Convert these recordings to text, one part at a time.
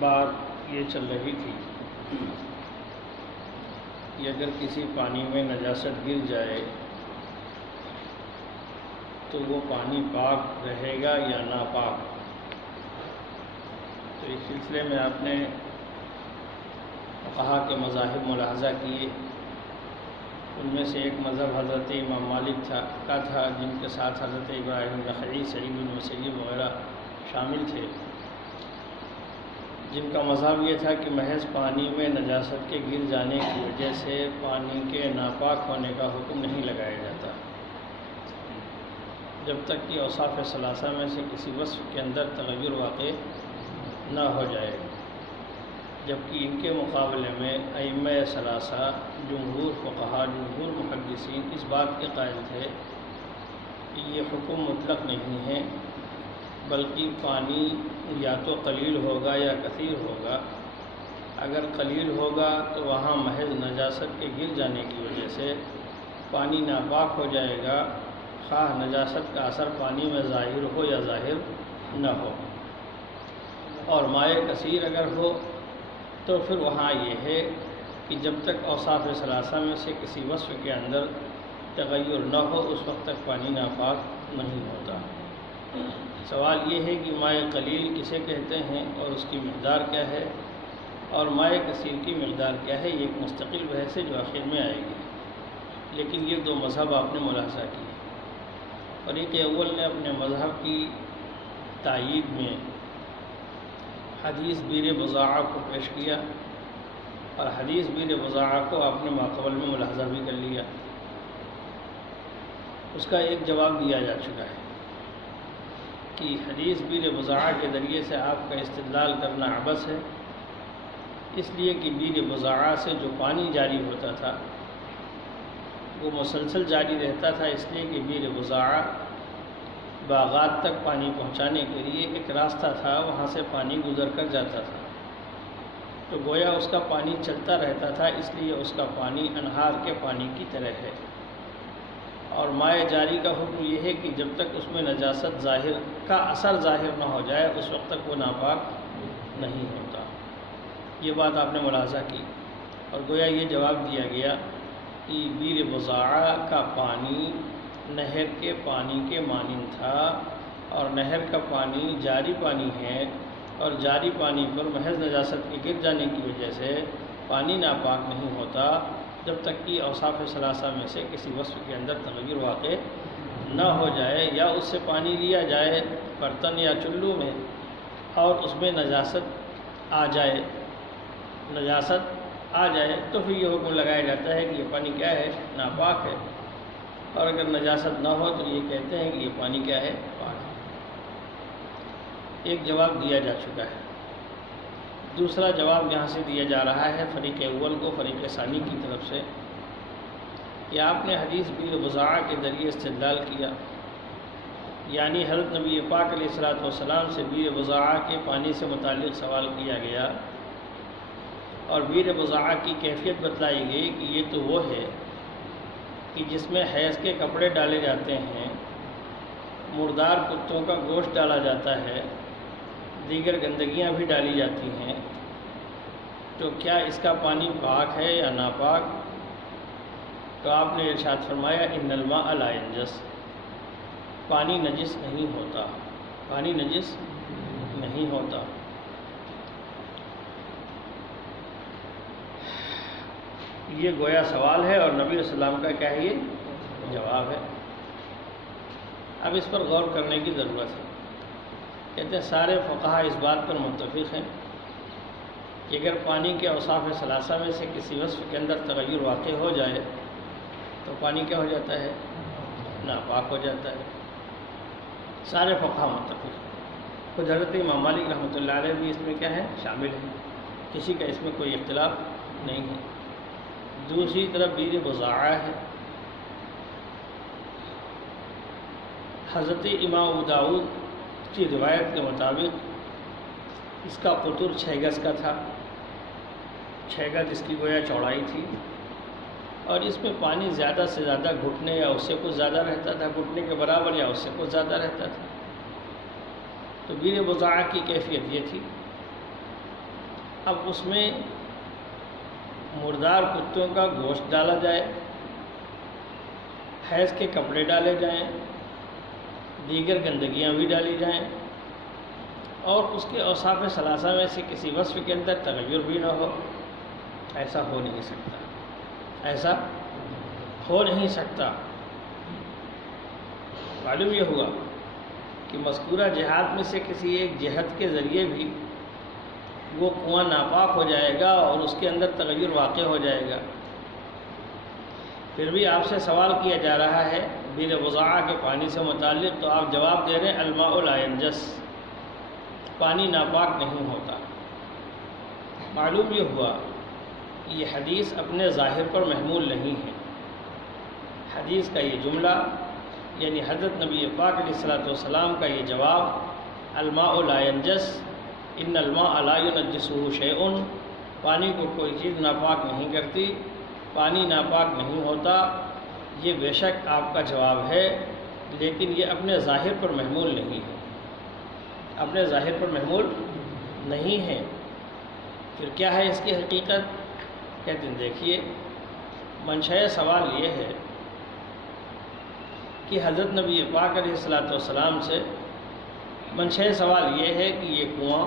بات یہ چل رہی تھی کہ اگر کسی پانی میں نجاست گر جائے تو وہ پانی پاک رہے گا یا ناپاک. تو اس سلسلے میں آپ نے کہا کہ مذاہب ملاحظہ کیے. ان میں سے ایک مذہب حضرت امام مالک کا تھا، جن کے ساتھ حضرت ابراہیم نخعی، سعید بن مسیب وغیرہ شامل تھے، جن کا مذہب یہ تھا کہ محض پانی میں نجاست کے گر جانے کی وجہ سے پانی کے ناپاک ہونے کا حکم نہیں لگایا جاتا جب تک کہ اوصاف ثلاثہ میں سے کسی وصف کے اندر تغیر واقع نہ ہو جائے. جبکہ ان کے مقابلے میں ائمہ ثلاثہ، جمہور فقہا، جمہور محدثین اس بات کے قائل تھے کہ یہ حکم مطلق نہیں ہے، بلکہ پانی یا تو قلیل ہوگا یا کثیر ہوگا. اگر قلیل ہوگا تو وہاں محض نجاست کے گر جانے کی وجہ سے پانی ناپاک ہو جائے گا، خواہ نجاست کا اثر پانی میں ظاہر ہو یا ظاہر نہ ہو. اور مائع کثیر اگر ہو تو پھر وہاں یہ ہے کہ جب تک اوصاف ثلاثہ میں سے کسی وصف کے اندر تغیر نہ ہو اس وقت تک پانی ناپاک نہیں ہوتا. سوال یہ ہے کہ مائع قلیل کسے کہتے ہیں اور اس کی مقدار کیا ہے، اور مائع کثیر کی مقدار کیا ہے. یہ ایک مستقل بحث ہے جو آخر میں آئے گی. لیکن یہ دو مذہب آپ نے ملاحظہ کیے. فریق اول نے اپنے مذہب کی تائید میں حدیث بیر بضاعہ کو پیش کیا، اور حدیث بیر بضاعہ کو آپ نے ماقبل میں ملاحظہ بھی کر لیا. اس کا ایک جواب دیا جا چکا ہے کہ حدیث بیر بضاعہ کے ذریعے سے آپ کا استدلال کرنا عبث ہے، اس لیے کہ بیر بضاعہ سے جو پانی جاری ہوتا تھا وہ مسلسل جاری رہتا تھا، اس لیے کہ بیر بضاعہ باغات تک پانی پہنچانے کے لیے ایک راستہ تھا، وہاں سے پانی گزر کر جاتا تھا. تو گویا اس کا پانی چلتا رہتا تھا، اس لیے اس کا پانی انہار کے پانی کی طرح ہے. اور مائع جاری کا حکم یہ ہے کہ جب تک اس میں نجاست ظاہر کا اثر ظاہر نہ ہو جائے اس وقت تک وہ ناپاک نہیں ہوتا. یہ بات آپ نے ملاحظہ کی، اور گویا یہ جواب دیا گیا کہ بیر بضاعہ کا پانی نہر کے پانی کے مانند تھا، اور نہر کا پانی جاری پانی ہے، اور جاری پانی پر محض نجاست کے گر جانے کی وجہ سے پانی ناپاک نہیں ہوتا جب تک کہ اوصاف ثلاثہ میں سے کسی وصف کے اندر تغیر واقع نہ ہو جائے، یا اس سے پانی لیا جائے برتن یا چلو میں اور اس میں نجاست آ جائے تو پھر یہ حکم لگایا جاتا ہے کہ یہ پانی کیا ہے، ناپاک ہے. اور اگر نجاست نہ ہو تو یہ کہتے ہیں کہ یہ پانی کیا ہے، پاک ہے. ایک جواب دیا جا چکا ہے. دوسرا جواب یہاں سے دیا جا رہا ہے فریق اول کو فریق ثانی کی طرف سے کہ آپ نے حدیث بیر بضاعہ کے ذریعے استدلال کیا، یعنی حضرت نبی پاک علیہ الصلوۃ والسلام سے بیر بضاعہ کے پانی سے متعلق سوال کیا گیا، اور بیر بضاعہ کی کیفیت بتلائی گئی کہ یہ تو وہ ہے کہ جس میں حیض کے کپڑے ڈالے جاتے ہیں، مردار کتوں کا گوشت ڈالا جاتا ہے، دیگر گندگیاں بھی ڈالی جاتی ہیں. تو کیا اس کا پانی پاک ہے یا ناپاک؟ تو آپ نے ارشاد فرمایا ان الماء لا ینجس، پانی نجس نہیں ہوتا، پانی نجس نہیں ہوتا. یہ گویا سوال ہے اور نبی علیہ السلام کا کیا ہے، یہ جواب ہے. اب اس پر غور کرنے کی ضرورت ہے. کہتے ہیں سارے فقہا اس بات پر متفق ہیں کہ اگر پانی کے اوصاف ثلاثہ میں سے کسی وصف کے اندر تغیر واقع ہو جائے تو پانی کیا ہو جاتا ہے، ناپاک ہو جاتا ہے. سارے فقہا متفق ہیں. خود حضرت امام مالک رحمۃ اللہ علیہ بھی اس میں کیا ہے، شامل ہیں. کسی کا اس میں کوئی اختلاف نہیں ہے. دوسری طرف بیر بضاعہ ہے. حضرت امام ابو داؤد کی روایت کے مطابق اس کا قطر 6 گز کا تھا، 6 گز اس کی گویا چوڑائی تھی، اور اس میں پانی زیادہ سے زیادہ گھٹنے یا اس سے کچھ زیادہ رہتا تھا، گھٹنے کے برابر یا اس سے کچھ زیادہ رہتا تھا. تو بیر بضاعہ کی کیفیت یہ تھی اب اس میں مردار کتوں کا گوشت ڈالا جائے، حیض کے کپڑے ڈالے جائیں، دیگر گندگیاں بھی ڈالی جائیں، اور اس کے اوصاف ثلاثہ میں سے کسی وصف کے اندر تغیر بھی نہ ہو، ایسا ہو نہیں سکتا، ایسا ہو نہیں سکتا۔ معلوم یہ ہوا کہ مذکورہ جہات میں سے کسی ایک جہت کے ذریعے بھی وہ کنواں ناپاک ہو جائے گا اور اس کے اندر تغیر واقع ہو جائے گا۔ پھر بھی آپ سے سوال کیا جا رہا ہے بیر بضاعہ کے پانی سے متعلق، تو آپ جواب دے رہے ہیں الماء لا ینجس، پانی ناپاک نہیں ہوتا۔ معلوم یہ ہوا کہ یہ حدیث اپنے ظاہر پر محمول نہیں ہے۔ حدیث کا یہ جملہ یعنی حضرت نبی پاک علیہ الصلوۃ والسلام کا یہ جواب الماء لا ینجس، ان الماء لا ینجسہ شیء، پانی کو کوئی چیز ناپاک نہیں کرتی، پانی ناپاک نہیں ہوتا، یہ بے شک آپ کا جواب ہے، لیکن یہ اپنے ظاہر پر محمول نہیں ہے، اپنے ظاہر پر محمول نہیں ہے۔ پھر کیا ہے اس کی حقیقت؟ کہتے ہیں دیکھیے، منشأ سوال یہ ہے کہ حضرت نبی پاک علیہ الصلوۃ والسلام سے منشأ سوال یہ ہے کہ یہ کنواں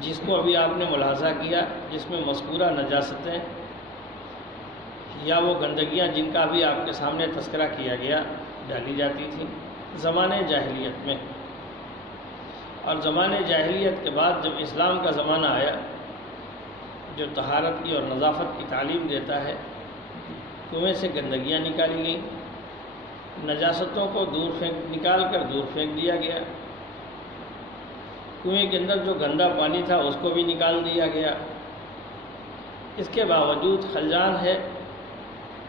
جس کو ابھی آپ نے ملاحظہ کیا، جس میں مذکورہ نجاستیں یا وہ گندگیاں جن کا بھی آپ کے سامنے تذکرہ کیا گیا ڈالی جاتی تھیں زمانے جاہلیت میں، اور زمانے جاہلیت کے بعد جب اسلام کا زمانہ آیا جو طہارت کی اور نظافت کی تعلیم دیتا ہے، کنویں سے گندگیاں نکالی گئیں، نجاستوں کو نکال کر دور پھینک دیا گیا، کنویں کے اندر جو گندا پانی تھا اس کو بھی نکال دیا گیا۔ اس کے باوجود خلجان ہے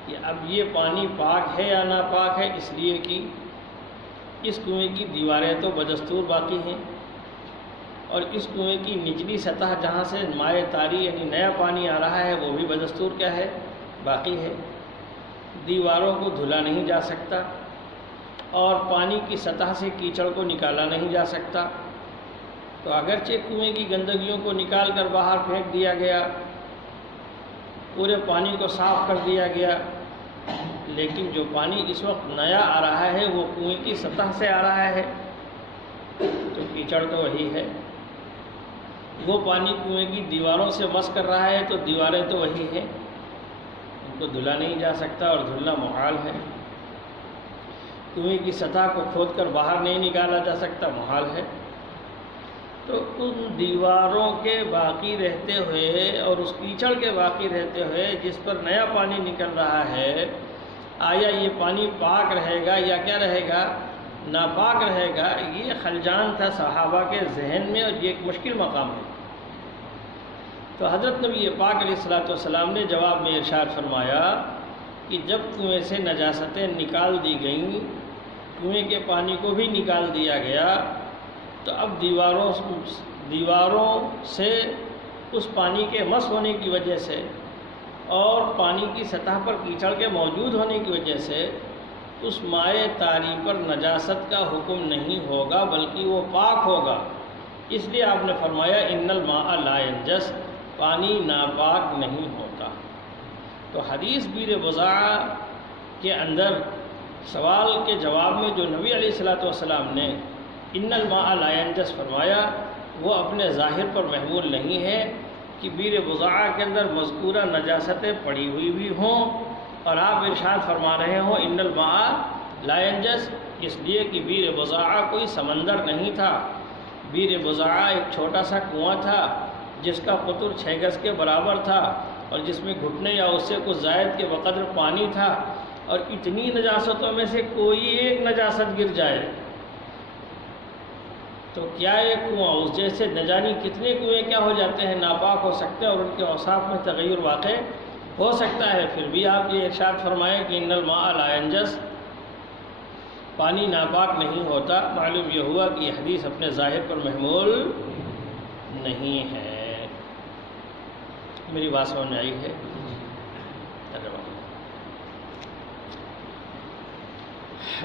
کہ اب یہ پانی پاک ہے یا ناپاک ہے، اس لیے کہ اس کنویں کی دیواریں تو بدستور باقی ہیں، اور اس کنویں کی نچلی سطح جہاں سے مائع طاری یعنی نیا پانی آ رہا ہے وہ بھی بدستور کیا ہے؟ باقی ہے۔ دیواروں کو دھلا نہیں جا سکتا، اور پانی کی سطح سے کیچڑ کو نکالا نہیں جا سکتا، تو اگرچہ کنویں کی گندگیوں کو نکال کر باہر پھینک دیا گیا، پورے پانی کو صاف کر دیا گیا، لیکن جو پانی اس وقت نیا آ رہا ہے وہ کنویں کی سطح سے آ رہا ہے، تو کیچڑ تو وہی ہے۔ وہ پانی کنویں کی دیواروں سے مس کر رہا ہے تو دیواریں تو وہی ہیں، ان کو دھلا نہیں جا سکتا اور دھلنا محال ہے۔ کنویں کی سطح کو کھود کر باہر نہیں نکالا جا سکتا، محال ہے۔ تو ان دیواروں کے باقی رہتے ہوئے اور اس کیچڑ کے باقی رہتے ہوئے جس پر نیا پانی نکل رہا ہے، آیا یہ پانی پاک رہے گا یا کیا رہے گا؟ ناپاک رہے گا؟ یہ خلجان تھا صحابہ کے ذہن میں، اور یہ ایک مشکل مقام ہے۔ تو حضرت نبی پاک علیہ الصلوۃ والسلام نے جواب میں ارشاد فرمایا کہ جب کنویں سے نجاستیں نکال دی گئیں، کنویں کے پانی کو بھی نکال دیا گیا، تو اب دیواروں سے اس پانی کے مس ہونے کی وجہ سے اور پانی کی سطح پر کیچڑ کے موجود ہونے کی وجہ سے اس مائع طاری پر نجاست کا حکم نہیں ہوگا، بلکہ وہ پاک ہوگا۔ اس لیے آپ نے فرمایا ان الماء لا ینجس، پانی ناپاک نہیں ہوتا۔ تو حدیث بیر بضاعہ کے اندر سوال کے جواب میں جو نبی علیہ الصلوۃ والسلام نے ان الماء لا ینجس فرمایا، وہ اپنے ظاہر پر محمول نہیں ہے کہ بیر بضاعہ کے اندر مذکورہ نجاستیں پڑی ہوئی بھی ہوں اور آپ ارشاد فرما رہے ہوں ان الماء لا ینجس، اس لیے کہ بیر بضاعہ کوئی سمندر نہیں تھا، بیر بضاعہ ایک چھوٹا سا کنواں تھا جس کا قطر 6 گز کے برابر تھا، اور جس میں گھٹنے یا اس سے کچھ زائد کے بقدر پانی تھا، اور اتنی نجاستوں میں سے کوئی ایک نجاست گر جائے تو کیا ایک کنواں اس جیسے نہ جانی کتنے کنویں کیا ہو جاتے ہیں، ناپاک ہو سکتے ہیں اور ان کے اوصاف میں تغیر واقع ہو سکتا ہے۔ پھر بھی آپ یہ ارشاد فرمائیں کہ ان الماء لا ینجس، پانی ناپاک نہیں ہوتا۔ معلوم یہ ہوا کہ یہ حدیث اپنے ظاہر پر محمول نہیں ہے۔ میری بات سمجھ میں آئی ہے؟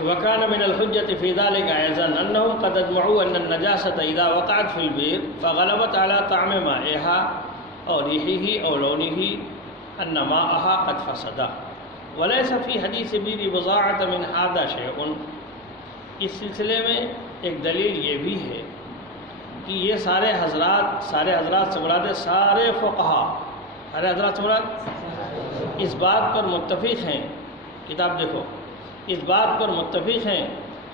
وكان من الحجة في ذلك أيضا أنهم قد أجمعوا أن النجاسة إذا وقعت في البئر فغلبت على طعم مائها أو ريحه أو لونه أن ماءها قد فسد وليس في حديث بئر بضاعة من هذا شيء. اس سلسلے میں ایک دلیل یہ بھی ہے کہ یہ سارے حضرات سے مراد ہے سارے فقہا، سارے حضرات سے مراد اس بات پر متفق ہیں، کتاب دیکھو، اس بات پر متفق ہیں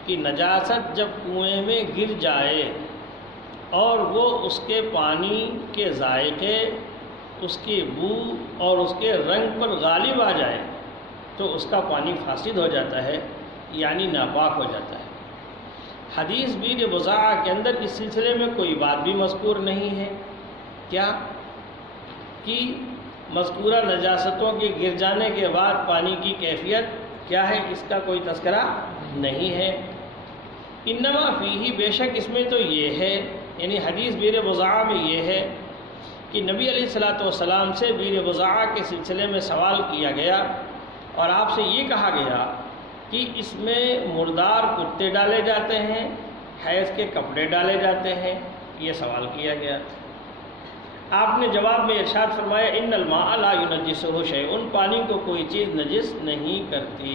کہ نجاست جب کنویں میں گر جائے اور وہ اس کے پانی کے ذائقے، اس کی بو اور اس کے رنگ پر غالب آ جائے تو اس کا پانی فاسد ہو جاتا ہے، یعنی ناپاک ہو جاتا ہے۔ حدیث بئر بضاعہ کے اندر اس سلسلے میں کوئی بات بھی مذکور نہیں ہے، کیا کہ مذکورہ نجاستوں کے گر جانے کے بعد پانی کی کیفیت کیا ہے، اس کا کوئی تذکرہ نہیں ہے۔ انما فیہ، بے شک اس میں تو یہ ہے، یعنی حدیث بئر بضاعہ میں یہ ہے کہ نبی علیہ الصلوۃ والسلام سے بئر بضاعہ کے سلسلے میں سوال کیا گیا اور آپ سے یہ کہا گیا کہ اس میں مردار کتے ڈالے جاتے ہیں، حیض کے کپڑے ڈالے جاتے ہیں، یہ سوال کیا گیا۔ آپ نے جواب میں ارشاد فرمایا ان الماء لا ينجسه شيء، پانی کو کوئی چیز نجس نہیں کرتی۔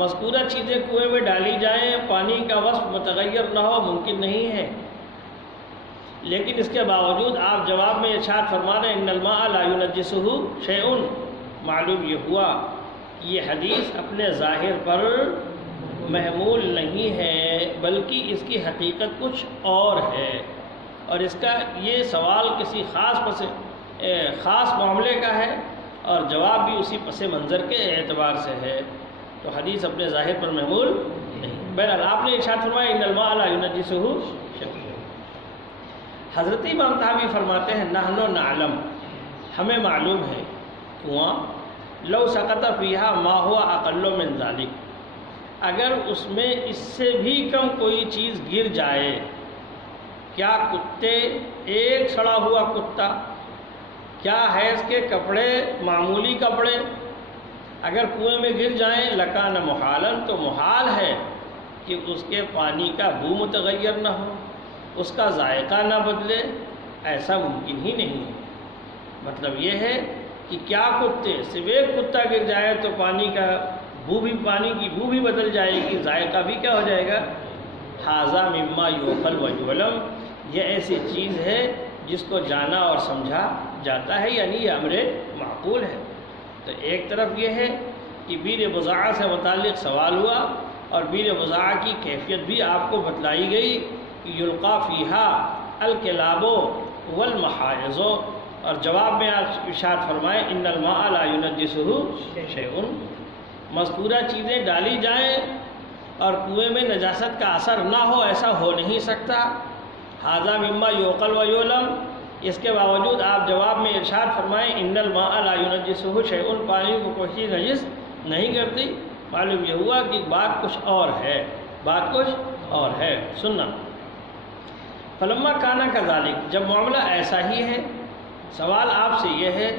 مذکورہ چیزیں کنویں میں ڈالی جائیں، پانی کا وصف متغیر نہ ہو، ممکن نہیں ہے، لیکن اس کے باوجود آپ جواب میں ارشاد فرما رہے ہیں ان الماء لا ينجسه شيء، معلوم یہ ہوا یہ حدیث اپنے ظاہر پر محمول نہیں ہے، بلکہ اس کی حقیقت کچھ اور ہے، اور اس کا یہ سوال کسی خاص معاملے کا ہے اور جواب بھی اسی پس منظر کے اعتبار سے ہے، تو حدیث اپنے ظاہر پر محمول نہیں۔ بہرحال آپ نے ارشاد فرمایا ان الماء لا ينجسه شيء۔ حضرت امام طحاوی فرماتے ہیں نحن نعلم، ہمیں معلوم ہے، کنواں لو سقط فیہا ما ہوا اقل من ذلک، اگر اس میں اس سے بھی کم کوئی چیز گر جائے، کیا کتے، ایک سڑا ہوا کتا، کیا حیض کے کپڑے، معمولی کپڑے اگر کنویں میں گر جائیں لکان محالن، تو محال ہے کہ اس کے پانی کا بو متغیر نہ ہو، اس کا ذائقہ نہ بدلے، ایسا ممکن ہی نہیں ہے۔ مطلب یہ ہے کہ کیا کتے، صرف ایک کتا گر جائے تو پانی کی بو بھی بدل جائے گی، ذائقہ بھی کیا ہو جائے گا۔ ھذا مما یعقل ویعلم، یہ ایسی چیز ہے جس کو جانا اور سمجھا جاتا ہے، یعنی یہ امر معقول ہے۔ تو ایک طرف یہ ہے کہ بئر بضاعہ سے متعلق سوال ہوا اور بئر بضاعہ کی کیفیت بھی آپ کو بتلائی گئی کہ یلقا فیہا الکلاب والمحائض، اور جواب میں آپ ارشاد فرمائیں ان الماء لا ينجسه شيء، مذکورہ چیزیں ڈالی جائیں اور کنویں میں نجاست کا اثر نہ ہو، ایسا ہو نہیں سکتا۔ ھذا مما یعقل ویعلم، اس کے باوجود آپ جواب میں ارشاد فرمائیں ان الماء لا ينجسه شيء، پانی کو کوئی چیز نجس نہیں کرتی۔ معلوم یہ ہوا کہ بات کچھ اور ہے، سننا۔ فلما کانا کذالک، جب معاملہ ایسا ہی ہے، سوال آپ سے یہ ہے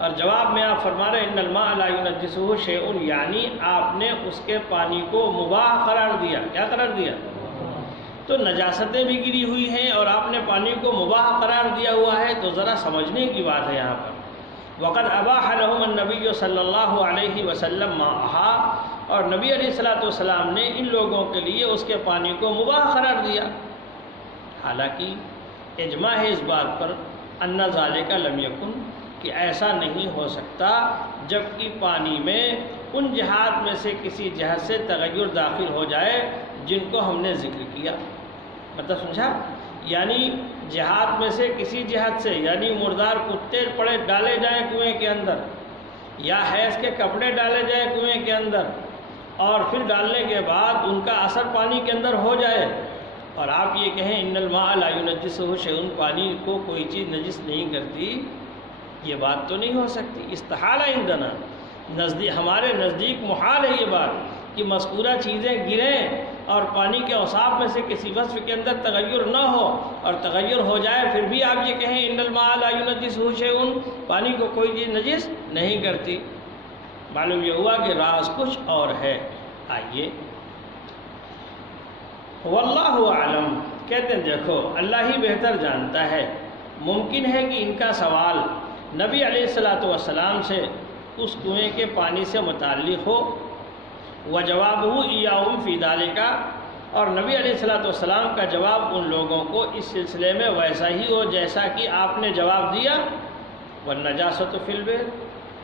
اور جواب میں آپ فرما رہے ہیں ان الماء لا ينجسه شيء، یعنی آپ نے اس کے پانی کو مباح قرار دیا۔ کیا قرار دیا؟ تو نجاستیں بھی گری ہوئی ہیں اور آپ نے پانی کو مباح قرار دیا ہوا ہے، تو ذرا سمجھنے کی بات ہے یہاں پر۔ وقد اباح لهم النبی صلی اللہ علیہ وسلم ماءها، اور نبی علیہ الصلوۃ والسلام نے ان لوگوں کے لیے اس کے پانی کو مباح قرار دیا، حالانکہ اجماع ہے اس بات پر ان ذالک لم یکن، کہ ایسا نہیں ہو سکتا جبکہ پانی میں ان جہات میں سے کسی جہت سے تغیر داخل ہو جائے جن کو ہم نے ذکر کیا۔ مطلب سمجھا؟ یعنی جہات میں سے کسی جہت سے، یعنی مردار کتے پڑے ڈالے جائیں کنویں کے اندر، یا حیض کے کپڑے ڈالے جائیں کنویں کے اندر، اور پھر ڈالنے کے بعد ان کا اثر پانی کے اندر ہو جائے، اور آپ یہ کہیں ان الماء لا ينجسه شيء، پانی کو کوئی چیز نجس نہیں کرتی، یہ بات تو نہیں ہو سکتی۔ استحال عندنا، ہمارے نزدیک محال ہے یہ بات کہ مذکورہ چیزیں گریں اور پانی کے اوصاف میں سے کسی وصف کے اندر تغیر نہ ہو، اور تغیر ہو جائے پھر بھی آپ یہ کہیں ان الماء لا ينجسه شيء، پانی کو کوئی چیز نجس نہیں کرتی۔ معلوم یہ ہوا کہ راز کچھ اور ہے۔ آئیے واللہ اعلم، کہتے ہیں دیکھو اللہ ہی بہتر جانتا ہے۔ ممکن ہے کہ ان کا سوال نبی علیہ السلام سے اس کنویں کے پانی سے متعلق ہو، وجوابہ ایاہم فی ذالک، اور نبی علیہ السلام کا جواب ان لوگوں کو اس سلسلے میں ویسا ہی ہو جیسا کہ آپ نے جواب دیا، والنجاست فی البئر،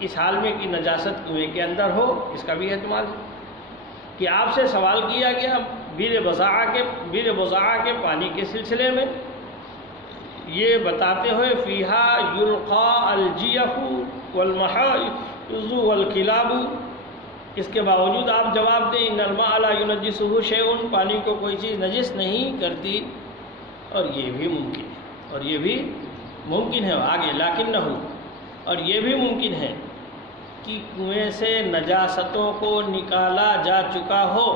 اس حال میں کہ نجاست کنویں کے اندر ہو، اس کا بھی احتمال ہے کہ آپ سے سوال کیا گیا بیر بضاعہ کے پانی کے سلسلے میں، یہ بتاتے ہوئے فیہا یلقا الجیف والمحاض والکلاب، اس کے باوجود آپ جواب دیں ان الماء لا ینجسہ شیء، پانی کو کوئی چیز نجس نہیں کرتی، اور یہ بھی ممکن ہے، اور یہ بھی ممکن ہے آگے لیکنہ، اور یہ بھی ممکن ہے کہ کنویں سے نجاستوں کو نکالا جا چکا ہو،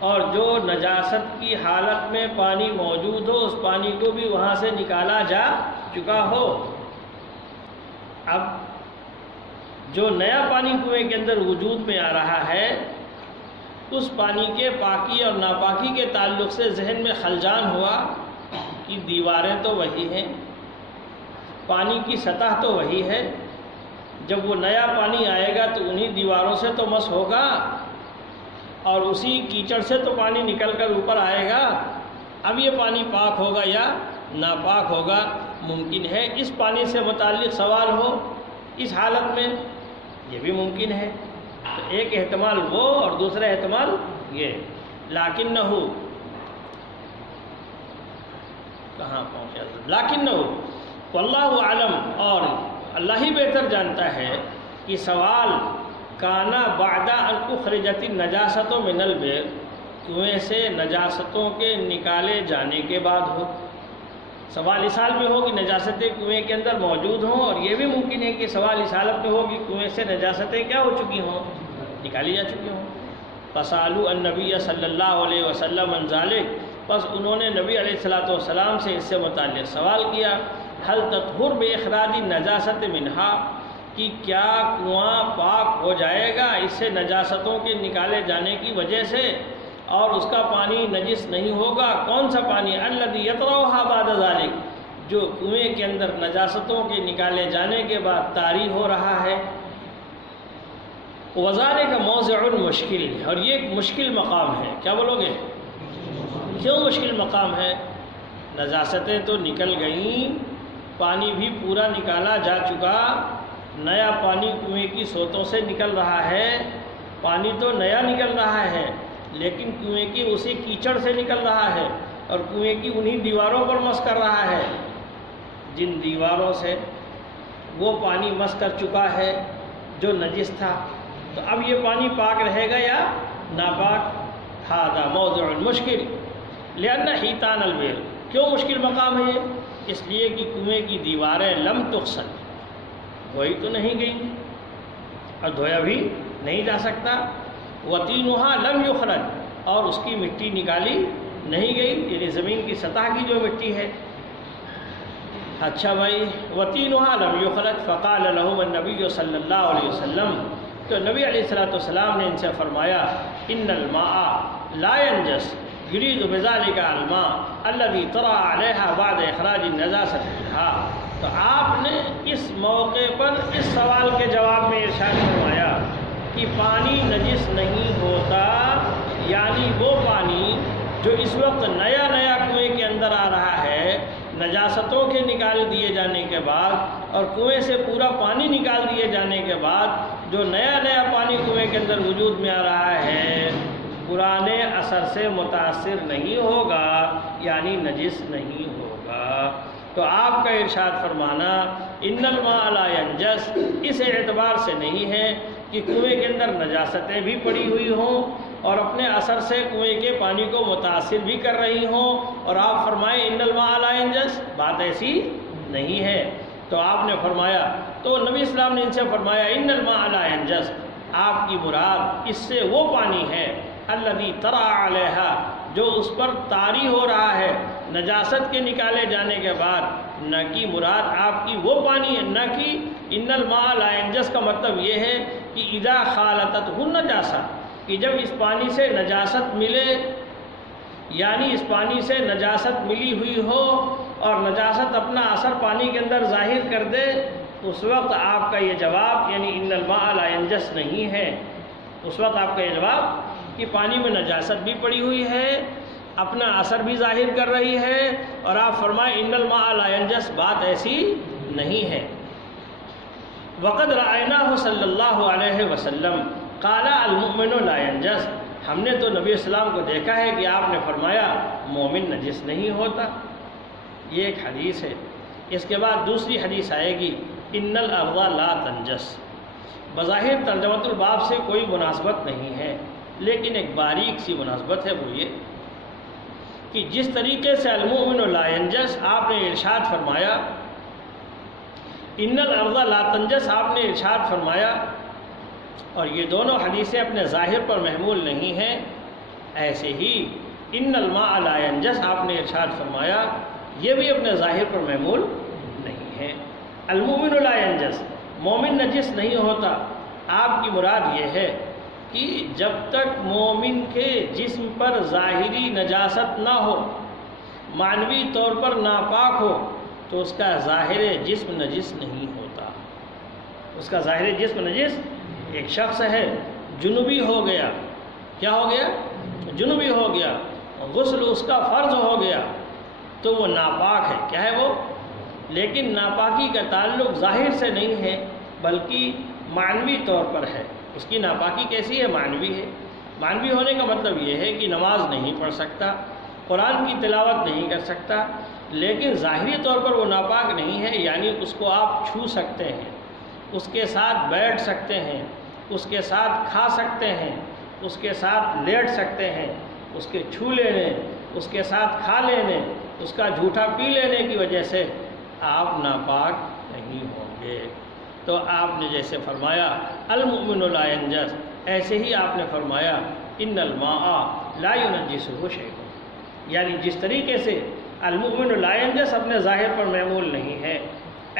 اور جو نجاست کی حالت میں پانی موجود ہو اس پانی کو بھی وہاں سے نکالا جا چکا ہو۔ اب جو نیا پانی کنویں کے اندر وجود میں آ رہا ہے، اس پانی کے پاکی اور ناپاکی کے تعلق سے ذہن میں خلجان ہوا کہ دیواریں تو وہی ہیں، پانی کی سطح تو وہی ہے، جب وہ نیا پانی آئے گا تو انہی دیواروں سے تو مس ہوگا، اور اسی کیچڑ سے تو پانی نکل کر اوپر آئے گا، اب یہ پانی پاک ہوگا یا ناپاک ہوگا؟ ممکن ہے اس پانی سے متعلق سوال ہو اس حالت میں، یہ بھی ممکن ہے۔ تو ایک احتمال وہ اور دوسرا احتمال یہ، لیکنہ کہاں پہنچا، لیکنہ واللہ اعلم، اور اللہ ہی بہتر جانتا ہے کہ سوال کانا بعد ان اخرجت النجاست من البئر، کنویں سے نجاستوں کے نکالے جانے کے بعد ہو۔ سوال اس حال میں ہو کہ نجاستیں کنویں کے اندر موجود ہوں، اور یہ بھی ممکن ہے کہ سوال اس حالت میں ہو کہ کنویں سے نجاستیں کیا ہو چکی ہوں، نکالی جا چکی ہوں۔ فسالوا النبی صلی اللہ علیہ وسلم عن ذلک، بس انہوں نے نبی علیہ السلام سے اس سے متعلق سوال کیا، هل تطہر باخراج النجاست منہا، کہ کیا کنواں پاک ہو جائے گا اس سے نجاستوں کے نکالے جانے کی وجہ سے، اور اس کا پانی نجس نہیں ہوگا؟ کون سا پانی؟ الذی یطرؤھا بعد ذلک، جو کنویں کے اندر نجاستوں کے نکالے جانے کے بعد طاری ہو رہا ہے۔ وذالک موضع مشکل، اور یہ ایک مشکل مقام ہے۔ کیا بولو گے؟ کیوں مشکل مقام ہے؟ نجاستیں تو نکل گئیں، پانی بھی پورا نکالا جا چکا، نیا پانی کنویں کی سوتوں سے نکل رہا ہے، پانی تو نیا نکل رہا ہے، لیکن کنویں کی اسی کیچڑ سے نکل رہا ہے، اور کنویں کی انہی دیواروں پر مس کر رہا ہے جن دیواروں سے وہ پانی مس کر چکا ہے جو نجس تھا۔ تو اب یہ پانی پاک رہے گا یا ناپاک؟ ھذا موضع مشکل لأن حیطان البئر، کیوں مشکل مقام ہے یہ؟ اس لیے کہ کنویں کی دیواریں لم تغسل، دھوئی تو نہیں گئی اور دھویا بھی نہیں جا سکتا، وطینھا لم یخرج، اور اس کی مٹی نکالی نہیں گئی، یعنی زمین کی سطح کی جو مٹی ہے۔ اچھا بھائی، وطینھا لم یخرج، فقال لهم النبی صلی اللہ علیہ وسلم، تو نبی علیہ السلام نے ان سے فرمایا ان الماء لا ينجس یرید بذلک الماء الذی طرأ علیہا بعد اخراج النجاسۃ منها۔ تو آپ نے اس موقع پر اس سوال کے جواب میں ارشاد فرمایا کہ پانی نجس نہیں ہوتا، یعنی وہ پانی جو اس وقت نیا نیا کنویں کے اندر آ رہا ہے، نجاستوں کے نکال دیے جانے کے بعد اور کنویں سے پورا پانی نکال دیے جانے کے بعد جو نیا نیا پانی کنویں کے اندر وجود میں آ رہا ہے، پرانے اثر سے متاثر نہیں ہوگا، یعنی نجس نہیں ہوگا۔ تو آپ کا ارشاد فرمانا ان الماء لا ینجس اس اعتبار سے نہیں ہے کہ کنویں کے اندر نجاستیں بھی پڑی ہوئی ہوں اور اپنے اثر سے کنویں کے پانی کو متاثر بھی کر رہی ہوں، اور آپ فرمائیں ان الماء لا ینجس، بات ایسی نہیں ہے۔ تو آپ نے فرمایا، تو نبی اسلام نے ان سے فرمایا ان الماء لا ینجس، آپ کی مراد اس سے وہ پانی ہے الذی طرأ علیہا، جو اس پر طاری ہو رہا ہے نجاست کے نکالے جانے کے بعد، نہ کہ مراد آپ کی وہ پانی ہے، نہ کہ ان الماء لا ینجس کا مطلب یہ ہے کہ اذا خالطتہ النجاسہ، کہ جب اس پانی سے نجاست ملے، یعنی اس پانی سے نجاست ملی ہوئی ہو اور نجاست اپنا اثر پانی کے اندر ظاہر کر دے، اس وقت آپ کا یہ جواب یعنی ان الماء لا ينجس نہیں ہے۔ اس وقت آپ کا یہ جواب کہ پانی میں نجاست بھی پڑی ہوئی ہے، اپنا اثر بھی ظاہر کر رہی ہے، اور آپ فرمائیں ان الماء لا ينجس، بات ایسی نہیں ہے۔ وقد رأیناہ صلی اللہ علیہ وسلم قال المؤمن لا ينجس، ہم نے تو نبی اسلام کو دیکھا ہے کہ آپ نے فرمایا مومن نجس نہیں ہوتا۔ یہ ایک حدیث ہے۔ اس کے بعد دوسری حدیث آئے گی ان الارض لا تنجس۔ بظاہر ترجمۃ الباب سے کوئی مناسبت نہیں ہے، لیکن ایک باریک سی مناسبت ہے، وہ یہ کہ جس طریقے سے المؤمن لا ينجس آپ نے ارشاد فرمایا، ان الارض لا تنجس آپ نے ارشاد فرمایا، اور یہ دونوں حدیثیں اپنے ظاہر پر محمول نہیں ہیں، ایسے ہی ان الماء لا ينجس آپ نے ارشاد فرمایا، یہ بھی اپنے ظاہر پر محمول نہیں ہے۔ المؤمن لا ينجس، مومن نجس نہیں ہوتا، آپ کی مراد یہ ہے کہ جب تک مومن کے جسم پر ظاہری نجاست نہ ہو، معنوی طور پر ناپاک ہو، تو اس کا ظاہر جسم نجس نہیں ہوتا۔ اس کا ظاہر جسم نجس، ایک شخص ہے جنوبی ہو گیا، کیا ہو گیا؟ جنوبی ہو گیا، غسل اس کا فرض ہو گیا، تو وہ ناپاک ہے، کیا ہے وہ؟ لیکن ناپاکی کا تعلق ظاہر سے نہیں ہے بلکہ معنوی طور پر ہے۔ اس کی ناپاکی کیسی ہے؟ معنوی ہے۔ معنوی ہونے کا مطلب یہ ہے کہ نماز نہیں پڑھ سکتا، قرآن کی تلاوت نہیں کر سکتا، لیکن ظاہری طور پر وہ ناپاک نہیں ہے، یعنی اس کو آپ چھو سکتے ہیں، اس کے ساتھ بیٹھ سکتے ہیں، اس کے ساتھ کھا سکتے ہیں، اس کے ساتھ لیٹ سکتے ہیں، اس کے چھو لینے، اس کے ساتھ کھا لینے، اس کا جھوٹا پی لینے کی وجہ سے آپ ناپاک نہیں ہوں گے۔ تو آپ نے جیسے فرمایا المؤمن لا ينجس، ایسے ہی آپ نے فرمایا ان الماء لا ينجسہ شیء، یعنی جس طریقے سے المؤمن لا ينجس اپنے ظاہر پر محمول نہیں ہے،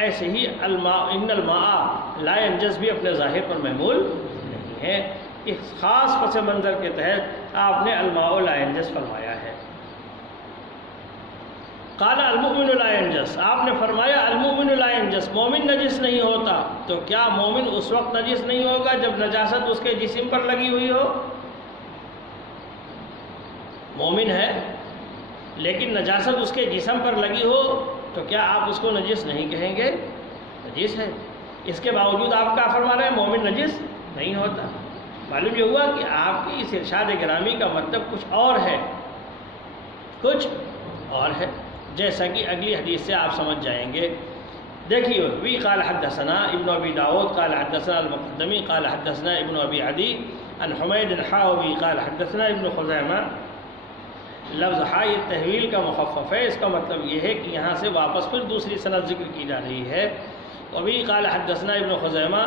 ایسے ہی ان الماء لا ينجس بھی اپنے ظاہر پر محمول نہیں ہے۔ اس خاص پس منظر کے تحت آپ نے الماء لا ينجس فرمایا ہے۔ قال المؤمن لا ينجس، آپ نے فرمایا المؤمن لا ينجس، مومن نجس نہیں ہوتا، تو کیا مومن اس وقت نجس نہیں ہوگا جب نجاست اس کے جسم پر لگی ہوئی ہو؟ مومن ہے لیکن نجاست اس کے جسم پر لگی ہو تو کیا آپ اس کو نجس نہیں کہیں گے؟ نجس ہے۔ اس کے باوجود آپ کیا فرما رہے ہیں؟ مومن نجس نہیں ہوتا۔ معلوم یہ ہوا کہ آپ کی اس ارشاد گرامی کا مطلب کچھ اور ہے، کچھ اور ہے، جیسا کہ اگلی حدیث سے آپ سمجھ جائیں گے۔ دیکھیے وی قال حدثنا ابن ابی داود قال حدثنا المقدمی قال حدثنا ابن ابی عدی عن حمید الحاوی قال حدثنا ابن خزیمہ۔ لفظ یہ تحویل کا مخفف ہے، اس کا مطلب یہ ہے کہ یہاں سے واپس پھر دوسری سند ذکر کی جا رہی ہے۔ ابھی قال حدثنا ابن خزیمہ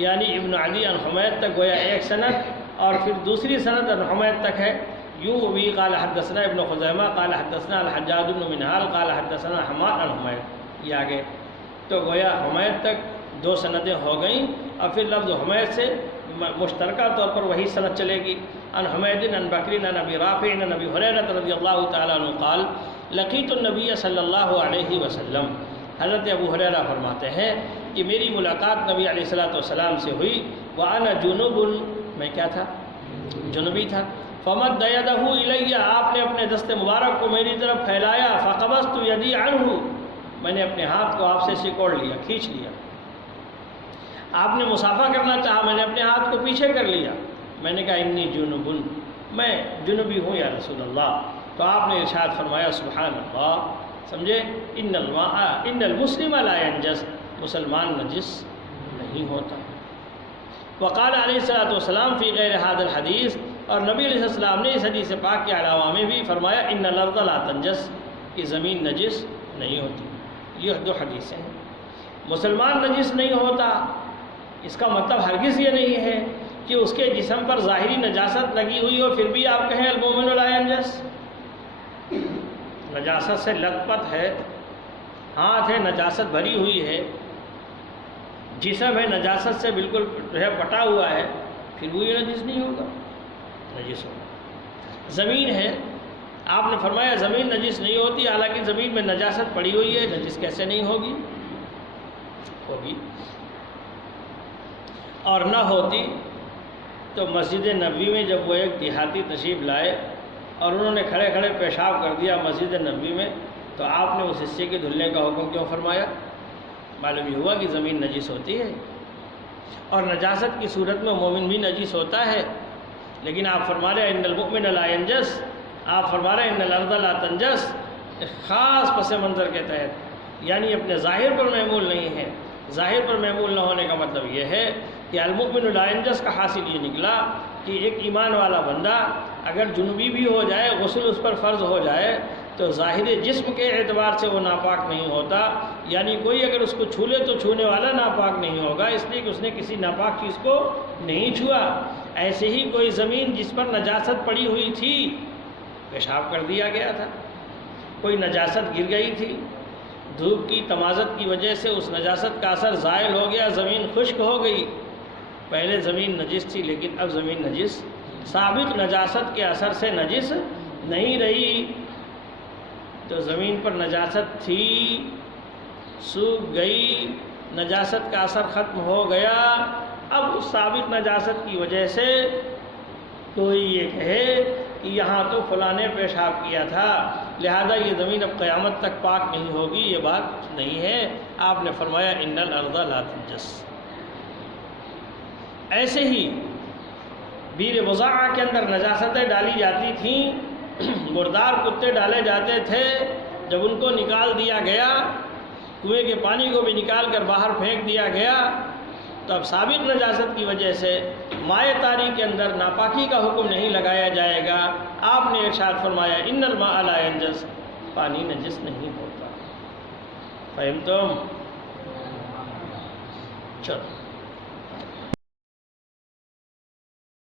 یعنی ابن عدی عن حمید تک گویا ایک سند، اور پھر دوسری سند عن حمید تک ہے۔ یوں ابھی قال حدثنا ابن خزیمہ قال حدثنا الحجاج بن منہال قال حدثنا حماد عن حمید، یہ آگے تو گویا حمید تک دو سندیں ہو گئیں، اور پھر لفظ حمید سے مشترکہ طور پر وہی سند چلے گی۔ عن حمید عن بکر عن ابی رافع عن ابی ہریرہ رضی اللہ تعالیٰ عنہ قال لقیت النبی صلی اللہ علیہ وسلم، حضرت ابو ہریرہ فرماتے ہیں کہ میری ملاقات نبی علیہ الصلوۃ والسلام سے ہوئی، وأنا جنوب، میں کیا تھا؟ جنوبی تھا۔ فمد یدہ الی، آپ نے اپنے دست مبارک کو میری طرف پھیلایا، فقبضت یدی عنہ، میں نے اپنے ہاتھ کو آپ سے سکوڑ لیا، کھینچ لیا۔ آپ نے مصافحہ کرنا چاہا، میں نے اپنے ہاتھ کو پیچھے کر لیا، میں نے کہا انی جنوب، میں جنوبی ہوں یا رسول اللہ۔ تو آپ نے ارشاد فرمایا سبحان اللہ، سمجھے؟ ان المسلم لا ينجس، مسلمان نجس نہیں ہوتا۔ وقال علیہ الصلوۃ والسلام فی غیر هذا الحدیث، اور نبی علیہ السلام نے اس حدیث پاک کے علاوہ میں بھی فرمایا ان الارض لا تنجس، کہ زمین نجس نہیں ہوتی۔ یہ دو حدیثیں ہیں۔ مسلمان نجس نہیں ہوتا، اس کا مطلب ہرگز یہ نہیں ہے کہ اس کے جسم پر ظاہری نجاست لگی ہوئی ہو پھر بھی آپ کہیں المؤمن لا ينجس۔ نجاست سے لت پت ہے، ہاتھ ہے نجاست بھری ہوئی ہے، جسم ہے نجاست سے بالکل جو ہے پٹا ہوا ہے، پھر وہ یہ نجس نہیں ہوگا، نجس ہوگا۔ زمین ہے، آپ نے فرمایا زمین نجس نہیں ہوتی، حالانکہ زمین میں نجاست پڑی ہوئی ہے، نجس کیسے نہیں ہوگی؟ ہوگی۔ اور نہ ہوتی تو مسجد نبوی میں جب وہ ایک دیہاتی تشریف لائے اور انہوں نے کھڑے کھڑے پیشاب کر دیا مسجد نبوی میں، تو آپ نے اس حصے کے دھلنے کا حکم کیوں فرمایا؟ معلوم یہ ہوا کہ زمین نجس ہوتی ہے، اور نجاست کی صورت میں مومن بھی نجس ہوتا ہے، لیکن آپ فرما رہے ہیں ان المؤمن لا ینجس، آپ فرما رہے ہیں ان الارض لا تنجس، ایک خاص پس منظر کے تحت، یعنی اپنے ظاہر پر محمول نہیں ہے۔ ظاہر پر محمول نہ ہونے کا مطلب یہ ہے کہ المؤمن لا ینجس کا حاصل یہ نکلا کہ ایک ایمان والا بندہ اگر جنوبی بھی ہو جائے، غسل اس پر فرض ہو جائے، تو ظاہر جسم کے اعتبار سے وہ ناپاک نہیں ہوتا، یعنی کوئی اگر اس کو چھو لے تو چھونے والا ناپاک نہیں ہوگا، اس لیے کہ اس نے کسی ناپاک چیز کو نہیں چھوا۔ ایسے ہی کوئی زمین جس پر نجاست پڑی ہوئی تھی، پیشاب کر دیا گیا تھا، کوئی نجاست گر گئی تھی، دھوپ کی تمازت کی وجہ سے اس نجاست کا اثر زائل ہو گیا، زمین خشک ہو گئی، پہلے زمین نجس تھی لیکن اب زمین نجس، سابق نجاست کے اثر سے نجس نہیں رہی، تو زمین پر نجاست تھی، سوکھ گئی، نجاست کا اثر ختم ہو گیا، اب اس سابق نجاست کی وجہ سے کوئی یہ کہے کہ یہاں تو فلاں نے پیشاب کیا تھا لہذا یہ زمین اب قیامت تک پاک نہیں ہوگی، یہ بات نہیں ہے۔ آپ نے فرمایا ان الارض لا تنجس۔ ایسے ہی بیر بضاعہ کے اندر نجاستیں ڈالی جاتی تھیں، مردار کتے ڈالے جاتے تھے، جب ان کو نکال دیا گیا، کنویں کے پانی کو بھی نکال کر باہر پھینک دیا گیا، تو اب سابق نجاست کی وجہ سے مائع طاری کے اندر ناپاکی کا حکم نہیں لگایا جائے گا۔ آپ نے ارشاد فرمایا ان الماء لا ینجس، پانی نجس نہیں ہوتا۔ فہمتم؟ چلو